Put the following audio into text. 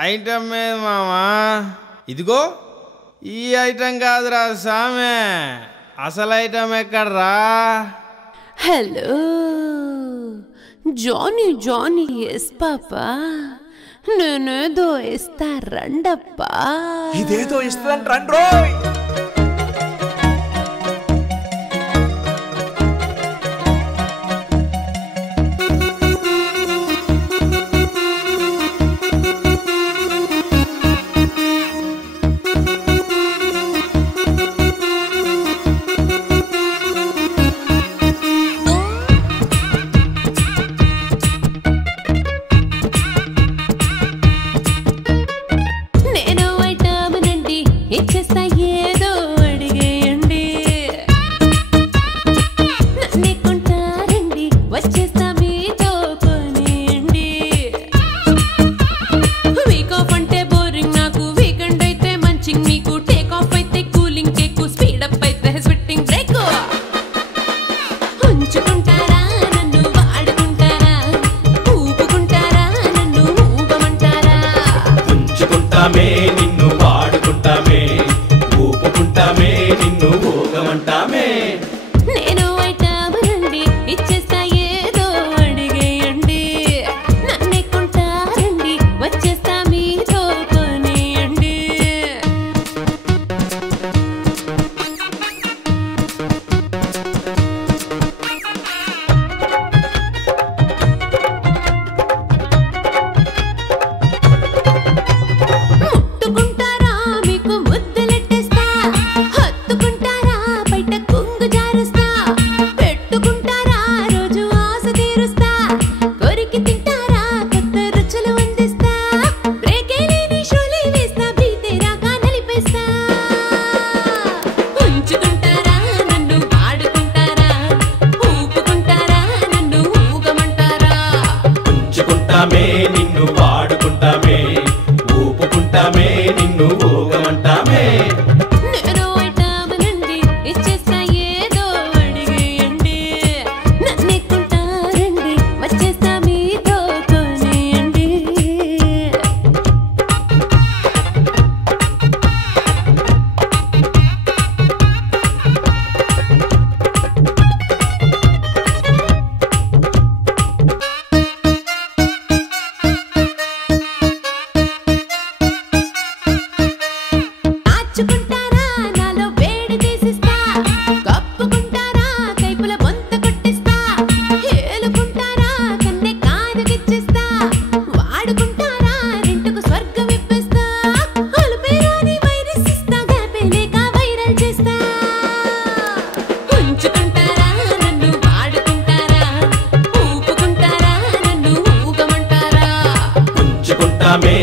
item మీద మామా ఇదిగో ఈ ఐటమ్ కాదురా సామే అసలు ఐటమ్ ఎక్కడ్రా హలో జానీ జానీ ఎస్ పాపా నేనేదో ఇస్తా రండప్పా ఇదేదో ఇస్తుందని రండ్రోయ్ నిన్ను వాడుకుంటామే ఊపుకుంటామే నిన్ను ఊగమంటామే నేను ఐటమనండి ఇచ్చేస్తా ఏదో అడిగేయండి నన్నే కొంటారండి వచ్చేస్తా మీతో కొనేయండి నిన్ను వాడుకుంటామే ఊపుకుంటామే నిన్ను ఊగమంటామే నేను ఐటమనండి ఇచ్చేస్తా ఏదో అడిగేయండి నన్నే కొంటారండి వచ్చేస్తా మీతో కొనేయండి నాచుకుంటారా నాలో వేడి తీసిస్తా కప్పుకుంటారా కైపుల బొంత కొట్టిస్తా ఏలుకుంటారా కన్నె కానుకిచ్చిస్తా వాడుకుంటారా రెంటుకు స్వర్గం ఇప్పిస్తా అలుపేరాని వైరస్ ఇస్తా గ్యాపే లేక వైరల్ చేస్తా ఉంచుకుంటారా నన్ను వాడుకుంటారా ఊపుకుంటారా నన్ను ఊగమంటారా ఉంచుకుంటామే